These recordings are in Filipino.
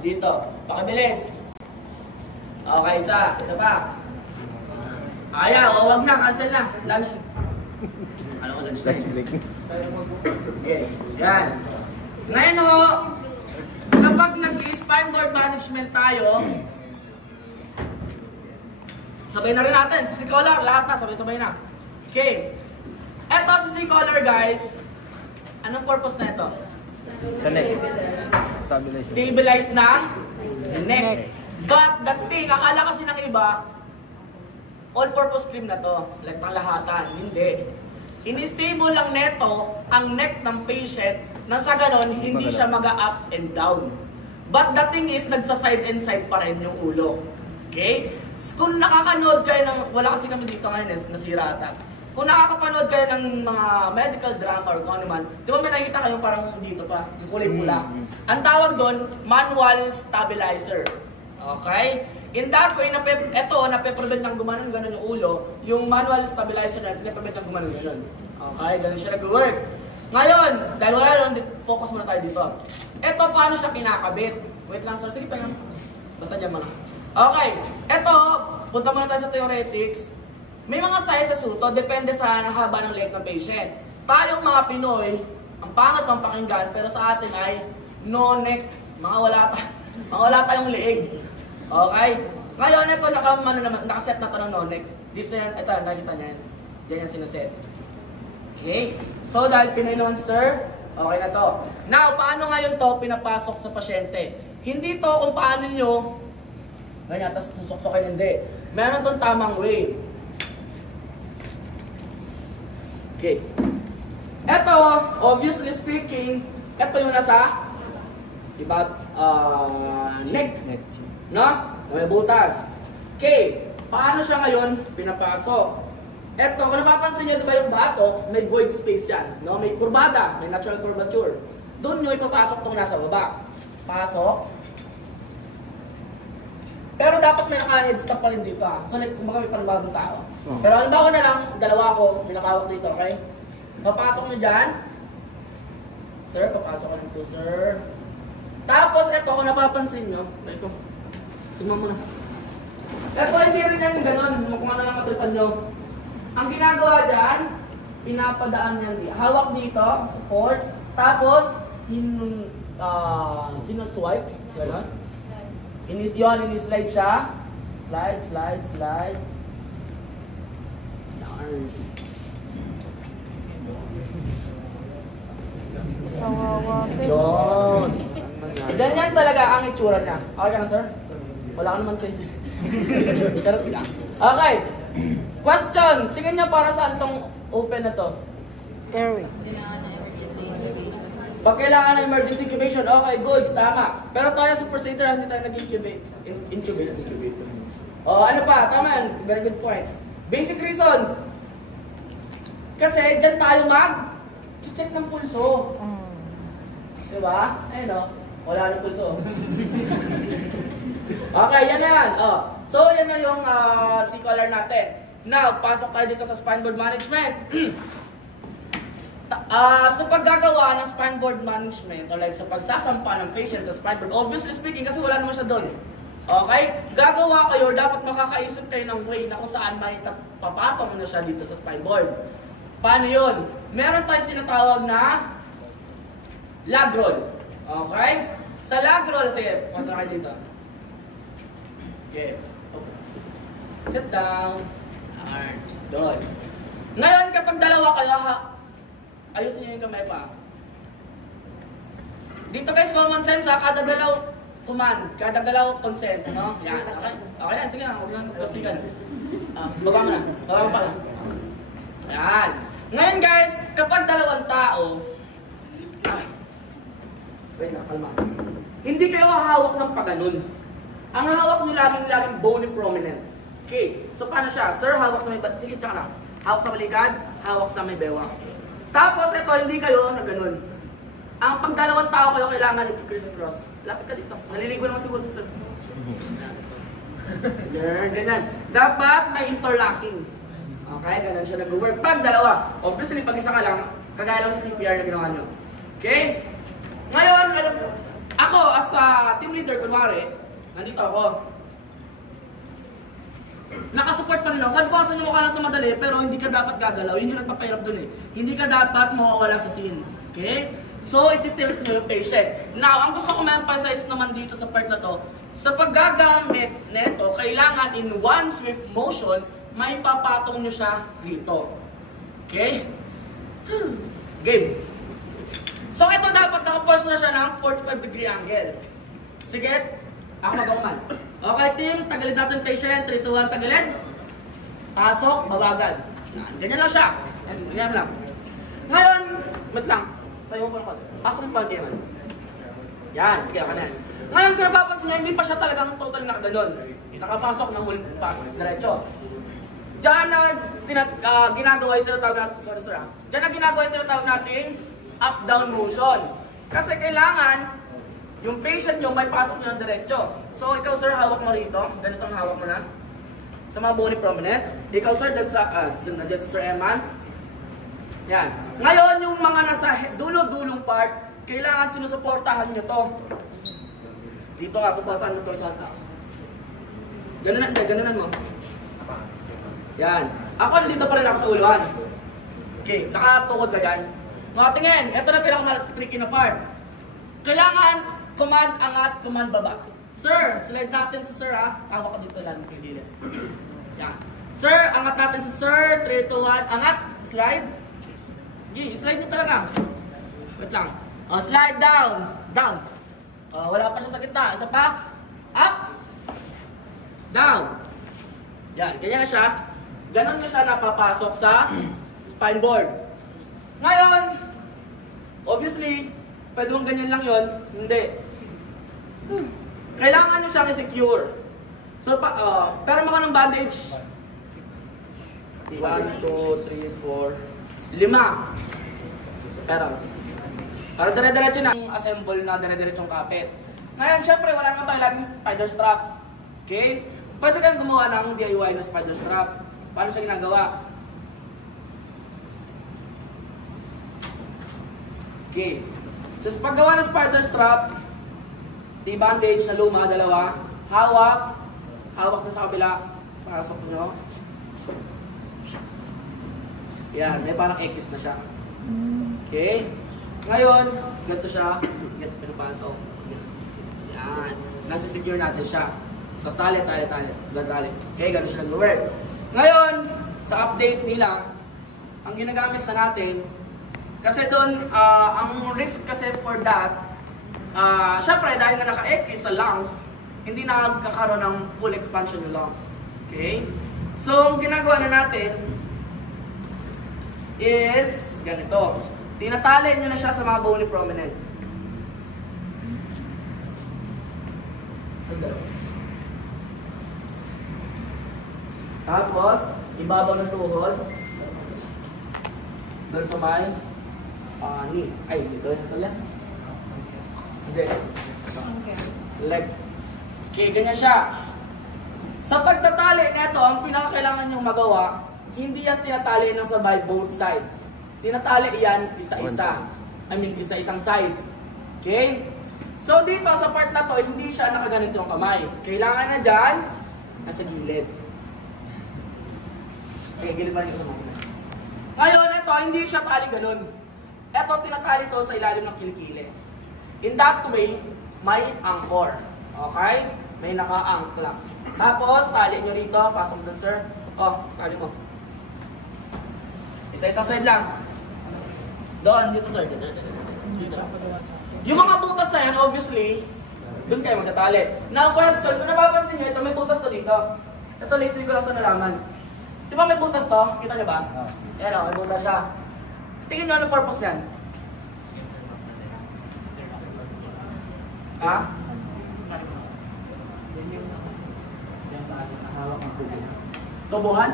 Dito. Pakibilis. Okay, isa. Isa pa. Wag na. Cancel na. Lunch. Ano ko lunch break? Yes. Yan. Ngayon ho, kapag nag-spine board management tayo, sabay na rin natin. Si C-collar, lahat na. Sabay-sabay na. Okay. Eto si C-collar, guys. Anong purpose na ito? Connect. Stabilize ng neck. But the thing, akala kasi ng iba, all-purpose cream na to. Like panglahatan. Hindi. Ini-stable lang neto ang neck ng patient na sa ganon, hindi siya mag-up and down. But the thing is, nagsa-side and side pa rin yung ulo. Okay? Kung nakakanood kayo ng, wala kasi kami dito ngayon, nasira ata. Kung nakakapanood kayo ng mga medical drama or kung ano man, di ba may nakikita kayo parang dito pa, yung kulay pula. Ang tawag doon, manual stabilizer. Okay? In that way, nape-prevent ng gumanon yung ulo, yung manual stabilizer na nape-prevent ng gumanon ganun. Okay? Ganun siya nag-work. Ngayon, dahil wala lang, focus muna tayo dito. Ito, paano siya kinakabit? Wait lang sir, sige pa yan. Basta dyan muna. Okay, ito, punta muna tayo sa theoretics. May mga sizes ito, depende sa haba ng leg ng patient. Tayong mga Pinoy, ang pangat ng pakinggan, pero sa atin ay no neck, mga wala tayong leeg. Okay? Ngayon, ito, nakaset na ito ng no neck. Dito yan, ito, nakikita niya yan. Diyan yan sinaset. Okay? So, dahil Pinoy naman, sir, okay na to. Now, paano ngayon to pinapasok sa pasyente? Hindi to kung paano nyo, ganyan, tapos susok-sokin, hindi. Meron tong tamang way. Okay. Ito, obviously speaking, ito yung nasa, diba, neck. No? May butas. Okay. Paano siya ngayon pinapasok? Ito, kung napapansin nyo, diba yung batok, may void space yan. No? May kurbada, may natural curvature. Doon nyo ipapasok itong nasa baba. Pasok. Pero dapat may naka-headstop pa rin dito. So, kumbaga may parang bagong tao. Pero halimbawa na lang, dalawa ko, may nakawak dito, okay? Papasok nyo dyan. Sir, papasok ko dito, sir. Tapos, ito, kung napapansin nyo, ito, sumama mo na. Ito, hindi rin yan ganun, kung ano lang matripan nyo. Ang ginagawa dyan, pinapadaan yan dito. Hawak dito, support. Tapos, sinuswipe. Gano'n. Ini-slide siya. Slide. Yun. Ganyan talaga ang itsura niya. Okay ka na, sir? Wala ka naman crazy. Charot lang. Okay. Question. Tingnan niyo para saan tong open na to? Airway. Pag kailangan ng emergency incubation, okay, good, tama. Pero tayo sa procedure, hindi tayo nag-incubate. Incubate. Ano pa? Tama yan. Very good point. Basic reason. Kasi dyan tayo mag-check ng pulso. Diba? Ayun o. Wala ng pulso. Okay, yan na yan. So, yan na yung C-collar natin. Now, pasok tayo dito sa spine board management. Sa paggagawa ng spine board management or like sa pagsasampa ng patient sa spine board, obviously speaking, kasi wala naman siya doon. Okay? Gagawa kayo, dapat makakaisip kayo ng way na kung saan may papapa mo na siya dito sa spine board. Paano yun? Meron tayong tinatawag na lag roll. Okay? Sa lag roll, sige, pasok na kayo dito. Okay. Sit down. Alright. Doon. Ngayon, kapag dalawa kayo, ayusin niyo yung kamay pa. Dito guys, common sense ha, kada galaw command, kada galaw consent, no? Yan, okay? Okay na, sige na, huwag lang plastikan. Baba mo na, baba mo pala. Yan. Ngayon guys, kapag dalawang tao, wait na, kalma. Hindi kayo hawak ng paganon. Ang hawak nyo laging bony prominent. Okay, so paano siya? Sir, hawak sa may, sige, tsaka na. Hawak sa balikad, hawak sa may bewang. Tapos ito, hindi kayo na ganun. Ang pagdalawang tao kayo kailangan nag-criss-cross. Lapit ka dito. Naliligo naman siguro sa sir. Ganyan. Dapat may interlocking. Okay, ganun siya nag-work. Pag dalawa, obviously pag isa ka lang, kagaya lang sa CPR na ginawa nyo. Okay? Ngayon, Ako, as a team leader, kunwari, nandito ako. Nakasupport pa rin ako. Sabi ko sa inyo mukha lang ito madali, pero hindi ka dapat gagalaw. Yun yung nagpapahirap dun eh. Hindi ka dapat mawawala sa scene. Okay? So, iti-tilt nyo yung patient. Now, ang gusto ko ma-emphasize naman dito sa part na to, sa paggagamit neto, kailangan in one swift motion, may papatong nyo siya rito. Okay? Game. So, ito dapat nakapos na siya ng 45-degree angle. Sige, ako mag-auman. Okay, team, tagalid natin patient. 3, 2, 1, tagalid. Pasok, babagan. Ganyan lang siya. Ganyan lang. Ngayon, wait lang. Tayo mo pa lang kasi. Pasok mo pa ang naman. Yan, sige, ako na yan. Ngayon, kung napapansin nyo, hindi pa siya talagang totally nakaganon. Nakapasok ng whole back, diretso. Diyan na ginagawa yung tinatawag natin, Diyan na ginagawa yung tinatawag natin up-down motion. Kasi kailangan, yung patient nyo may pasok nyo ng diretso. So, ikaw sir, hawak mo rito. Ganito ang hawak mo na. Sa mga bony prominent. Ikaw sir, dyan sa Sir Eman. Yan. Ngayon, yung mga nasa dulo-dulong part, kailangan sinusuportahan nyo to. Dito nga, supportahan mo to sa tao. Ganunan mo. Yan. Ako, nandito pa rin ako sa uluhan. Okay, nakatukod ka dyan. Mga tingin, ito na pinaka-tricky na part. Kailangan, command angat, command baba. Sir, slide natin sa sir ha. Tawa ka dito sa lalim ng dili. Yan. Sir, angat natin sa sir. 3, 2, 1, angat. Slide. Okay, slide nyo talaga. Wait lang. Slide down. Down. Wala pa siya sa gitna. Isa pa. Up. Down. Yan, ganyan na siya. Ganon na siya napapasok sa spine board. Ngayon, obviously, pwede mong ganyan lang yon. Hindi. Kailangan nyo siyang i-secure. So, pero mga ng bandage. 1, 2, 3, 4, 5. Pero, para dire-diretso na yung assemble na dire-diretsong kapit. Ngayon, syempre, wala naman tayo laging spider strap. Okay? Pwede kayong gumawa ng DIY na spider strap. Paano siya ginagawa? Okay. So, sa paggawa ng spider strap, T-bandage na luma, dalawa. Hawak. Hawak na sa kabila. Pasok nyo. Yan, may parang X na siya. Okay. Ngayon, ganito siya. Ganito pinapato. Yan. Nasa-secure natin siya. Tapos tali. Okay, ganun siya nag-work. Ngayon, sa update nila, ang ginagamit na natin, kasi doon, ang risk kasi for that, syempre dahil nga naka-X sa lungs, hindi nakakaroon ng full expansion ng lungs. Okay? So, ang ginagawa na natin is ganito. Tinatali nyo na siya sa mga bony prominent. Tapos, ibabaw ng tuhod. Doon sa may knee. Ay, dito yan. Hindi. Leg. Okay, ganyan siya. Sa pagtatali nito, ang pinakakailangan nyo magawa, hindi yan tinatali ng sabay both sides. Tinatali yan isa-isa. Isa-isang side. Okay? So dito sa part na to, hindi siya nakaganito yung kamay. Kailangan na dyan, nasa gilid. Okay, gilid pa rin sa mga. Ngayon, ito, hindi siya tali ganun. Ito, tinatali to sa ilalim ng kilikili. In that way, may anchor. Okay? May naka-angkla. Tapos, tali nyo rito. Pasok dun, sir. Tali mo. Isa-isang side lang. Doon, dito, sir. Dito lang. Yung mga butas na yan, obviously, doon kayo magtatali. Now, question, kung napapansin nyo, ito may butas to dito. Ito, lately ko lang ito nalaman. Di ba may butas to? Kita nyo ba? Yan o, may butas siya. Tingin nyo ano purpose niyan? Ha? Tubuhan?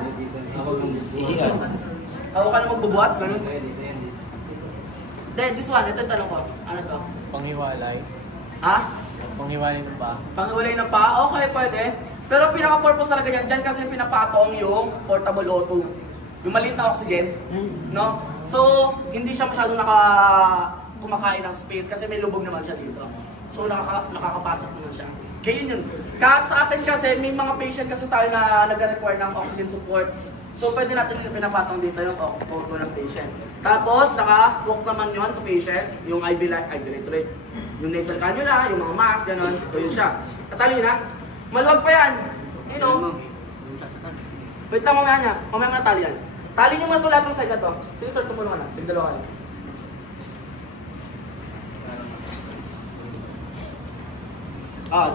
Hawak ka na magbubuhat? Ganun? This one, ito tanong ko. Ano to? Panghiwalay. Ha? Panghiwalay ng paa. Panghiwalay na pa? Okay, pwede. Pero pinaka-purpose talaga yan, dyan kasi pinapatong yung portable O2. Yung maliit na oxygen. No? So, hindi siya masyadong kumakain ng space kasi may lubog naman siya dito. So nakakapasok naman siya. Kaya yun. Kahit sa atin kasi, may mga patient kasi tayo na nag-require ng oxygen support. So pwede natin yung pinapatong dito yung photo ng patient. Tapos naka-hook naman yun sa patient, yung IV rate, yung nasal cannula, yung mga mask, gano'n. So yun siya. Katali na. Maluwag pa yan. You know. Wait lang mamaya niya. Mamaya nga tali yan. Tali niyo muna ito lahat ng side na to. Sige sir, tumulong ka na. Tigdalawa ka na.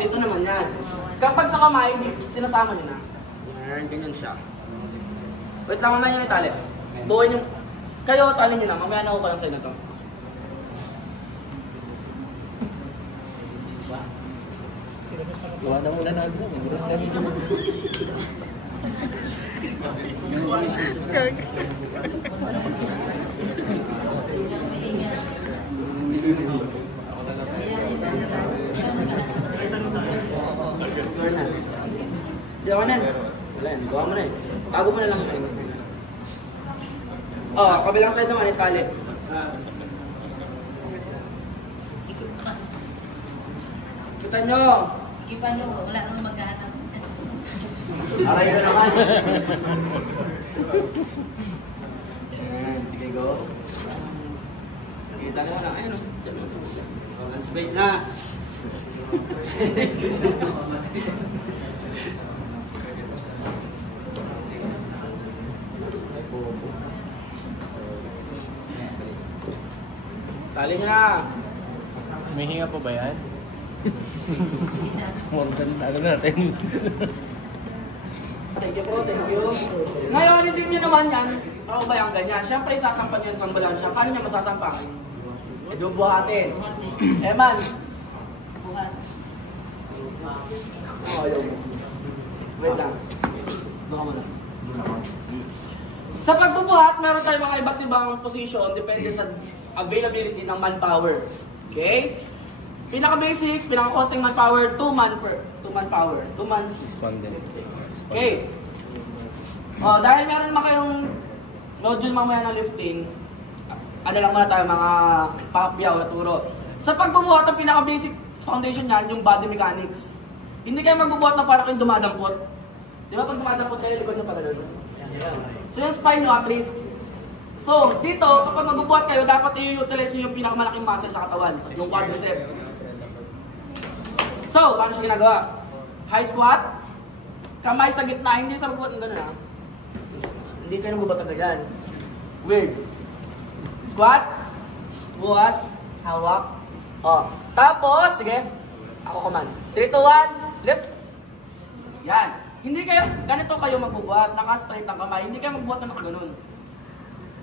Dito naman yan. Kapag sa kamay, sinasama niyo na. Yan, ganyan siya. Wait lang, mamaya niyo itali. Buuin yung... Kayo, tali niyo na. Mamaya na ako ka ng side na to. Gawa na muna natin. Hindi ako nan. Wala yan, gawa mo na eh. Tago mo na lang yun. Kabilang side naman, itali. Kita nyo! Ipan nyo, wala nang maghanap. Aray ko naman. Sige, go. Kita nyo na. Ayun o. Hands bait na. Tali nyo na. May hinga pa ba yan? More than ano natin. Thank you po, thank you. Ngayon, hindi nyo naman yan. Ako ba yung ganyan? Siyempre, isasampan nyo yan sa ambulansya. Paano nyo masasampan? Medyo buhatin. Eman. Buhat. Ayaw mo. Wait lang. Buka mo lang. Sa pagbubuhat, meron tayong mga iba't ibang position depende sa availability ng manpower. Okay? Pinaka-basic, pinaka-konting manpower, 2 manpower. 2 man. Respondent. Okay. Dahil meron naman kayong module mamaya ng lifting, ano lang muna tayo, mga papyaw na turo. Sa pagbubuhat, ang pinaka-basic foundation niyan, yung body mechanics. Hindi kayo magbubuhat na para kayong dumadampot. Di ba pag dumadampot kayo, likod nyo pa ganun? So yung spine nyo at risk. So, dito, kapag magbubuhat kayo, dapat i-utilize nyo yung pinakamalaking muscle sa katawan, yung quadriceps. So, paano siya ginagawa? High squat, kamay sa gitna, hindi sa magbubuhat ng gano'n ha. Hindi kayo magbubuhat ng ganyan. Weird. Squat, buhat, hawak. Tapos, sige, ako command. 3, 2, 1, lift. Yan. Hindi kayo, ganito kayo magbubuhat, naka-straight ang kamay, hindi kayo magbubuhat na nakaganon.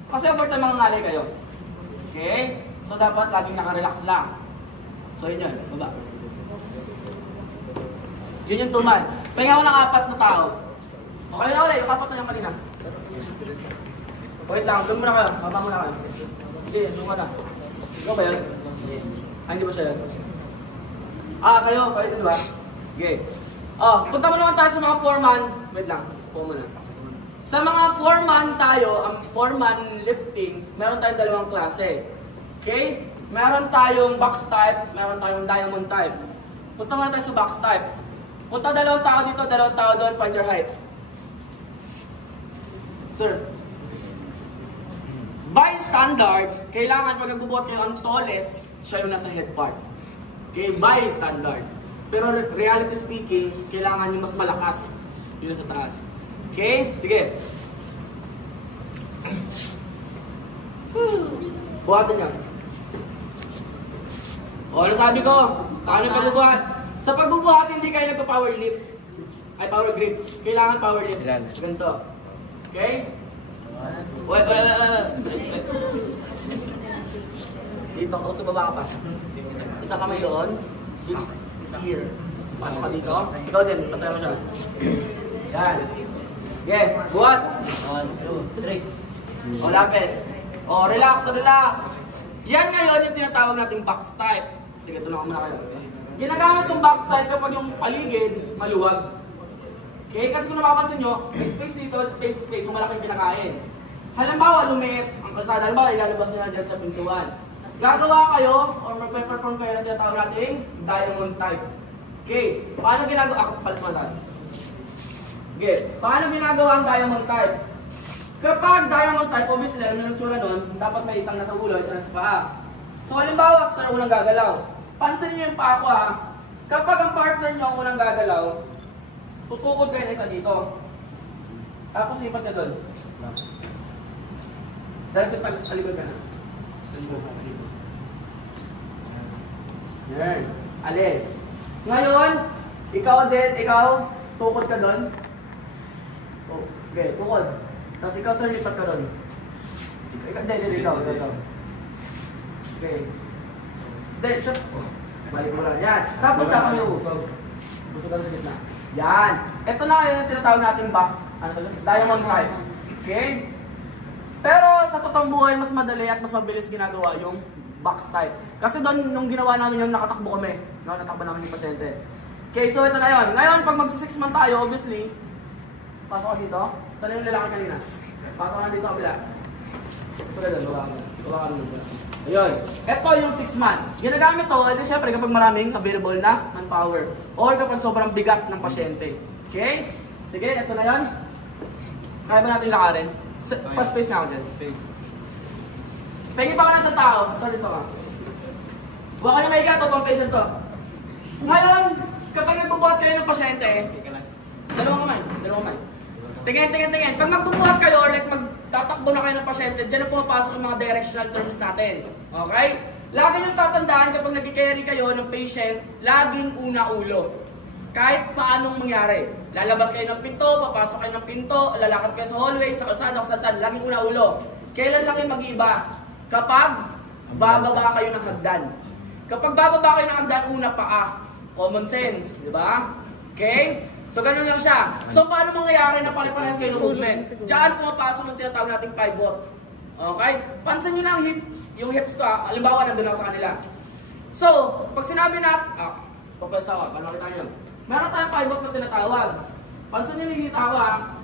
Kasi overtime mga ngalay kayo. Okay? So dapat laging naka-relax lang. So yun yun, baba. Yun yung tuman. Pahinga ko ng 4 na tao. Okay na ulit, yung 4 na yung kanina. Wait lang, doon muna kayo. Baba muna kayo. Hindi, doon ka na. Ikaw ba yun? Hindi ba siya yun? Kayo ito diba? Okay. Punta mo naman tayo sa mga foreman. Wait lang, pumo muna. Sa mga foreman tayo, ang foreman lifting, meron tayong dalawang klase. Okay? Meron tayong box type, meron tayong diamond type. Punta muna tayo sa box type. Punta 2 tao dito, 2 tao doon, find your height. Sir. By standard, kailangan pag nagbubuhat kayo ang tallest, siya yung nasa head part. Okay? By standard. Pero reality speaking, kailangan yung mas malakas. Yun sa taas. Okay? Sige. Buhatin niya. Ano sabi ko? Paano pagbubuhat? Sa pagbubuhat, hindi kayo nagpa-power lift. Ay, power grip. Kailangan power lift. Ganito. Okay? Wait. Dito ako, sa baba ka pa. Isa kamay doon. Here. Pasok ka dito. Ikaw din, tatayo mo siya. Yan. Okay, buhat. 1, 2, 3. Lapit. Relax. Yan ngayon yung tinatawag nating box type. Sige, tulungan muna kayo. Ginagamit yung box type kapag yung paligid maluwag. Okay, kasi kung napapansin nyo, may space dito, space, so malaking pinakain. Halimbawa, lumiit ang kalsada, halimbawa, ilalabas nila dyan sa pintuan. Gagawa kayo or magpe-perform kayo ng tinatawag nating diamond type. Okay, paano ginagawa? Ako, palit mo natin. Okay, paano ginagawa ang diamond type? Kapag diamond type, obviously, alam nyo ng tsura nun, dapat may isang nasa ulo, isang nasa paa. So, halimbawa, sa unang gagalaw. Pansinin nyo yung paa ko ha. Kapag ang partner nyo ang unang gagalaw, tutukod kayo na isa dito. Tapos lipat ka doon. Diretso talikod ka na. Yan. Alis. Ngayon, ikaw din, tukod ka doon. Oh, okay, tukod. Tapos ikaw sir, lipat ka doon. Ikaw. Okay. Then, shot. Balik mo lang. Yan. Tapos sa kami usog. Usog ka sa gitna. Yan. Ito na yung tinatawag natin back. Ano to? Diamond type. Okay? Pero sa totoong buhay, mas madali at mas mabilis ginagawa yung box type. Kasi doon, nung ginawa namin yun, nakatakbo kami. No, natakbo namin yung pasyente. Okay, so ito na yun. Ngayon, pag mag-6 month tayo, obviously, pasok ka dito. Saan yung lalaki kanina? Pasok ka dito sa kabila. So, ganun, baba ka nung ayun. Ito yung 6 month. Ginagamit to, edi syempre kapag maraming available na manpower. Or kapag sobrang bigat ng pasyente. Okay? Sige, ito na yun. Kaya ba natin lakarin? Pa-space nga ako dyan. Pengi pa ka na sa tao. So, dito ka. Huwag ka niya maigat o pang patient to. Ngayon, kapag nagbubuhat kayo ng pasyente, dalawang kamay. Tingin. Pag magbubuhat kayo or like magtatakbo na kayo ng pasyente, dyan na pumapasok yung mga directional terms natin. Okay? Lagi nyo tatandaan kapag nag-carry kayo ng patient, laging una ulo. Kahit paanong mangyari. Lalabas kayo ng pinto, papasok kayo ng pinto, lalakad kayo sa hallway, sa kalsada, kung saan, laging una ulo. Kailan lang yung mag-iiba? Kapag bababa kayo ng hagdan. Kapag bababa kayo ng hagdan, una paa. Common sense, di ba? Okay? So, ganun lang siya. So, paano mangyayari na pare-parehas kayo ng movement? Diyan pumapasok ng tinatawag nating pivot. Okay? Pansin nyo na yung hips ko, halimbawa nandun ako sa kanila. So, pag sinabi natin, papasa ka, paano kita nyo? Meron tayong pivot na tinatawag. Pansin nyo nakikita ko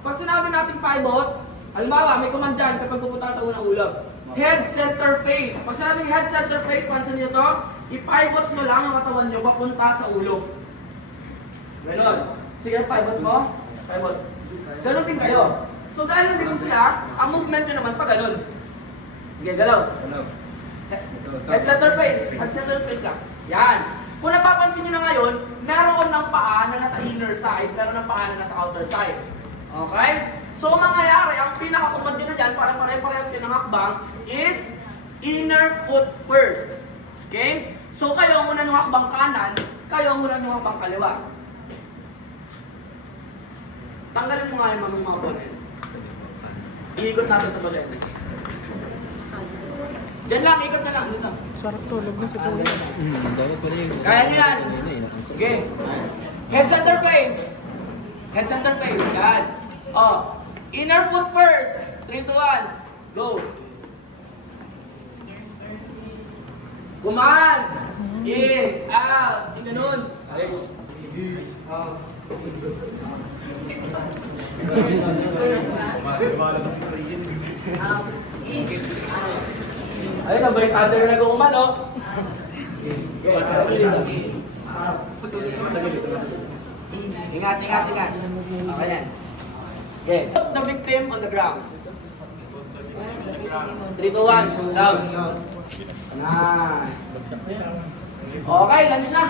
pag sinabi natin pivot, halimbawa, may command dyan kapag pupunta sa unang ulo. Head, center, face. Pag sinabi head, center, face, pansin nyo to, i-pivot nyo lang ang katawan nyo papunta sa ulo. Ganon. Sige, pivot mo. Pivot. Ganon din kayo. So dahil nandito sila, ang movement nyo naman pa ganon. Okay, galaw. Head, center, face. Head, center, face lang. Yan. Kung napapansin nyo na ngayon, meron ng paa na nasa inner side, meron ng paa na nasa outer side. Okay? So, mangyayari, ang pinaka-command nyo na dyan, para pare-parehas kayo ng hakbang, is inner foot first. Okay? So, kayo ang una nyo hakbang kanan, kayo ang una nyo hakbang kaliwa. Tanggalin mo nga yung mga bolen. Iikot natin ito bolen. Diyan lang, ikot na lang. Dito. Sarap tulog na si Kuya. Kaya nyo yan. Okay. Head, center, face. Head, center, face. Yan. Oh. Inner foot first. 3, 2, 1. Go. Kuman. In. Out. In ganun. Out. Ayun na, bystander na nag-uuman, no? Ingat. Okay yan. Okay. Put the victim on the ground. 3, 2, 1. Down. Nice. Okay, lunch na.